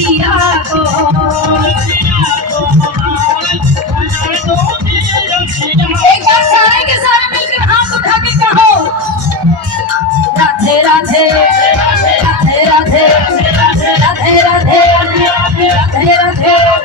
रसिया को एक बार सारे के सारे मिलकर हाथ उठा के कहो Radhe Radhe Radhe Radhe Radhe Radhe Radhe Radhe Radhe Radhe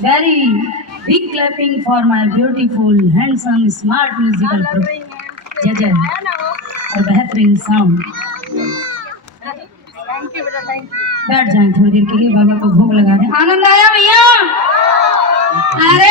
Very big clapping for my beautiful, handsome, smart musical group. जय और बेहतरीन साउंड। बैठ जाएं थोड़ी देर के लिए, बाबा को भोग लगा दें। आनंद आया भैया? अरे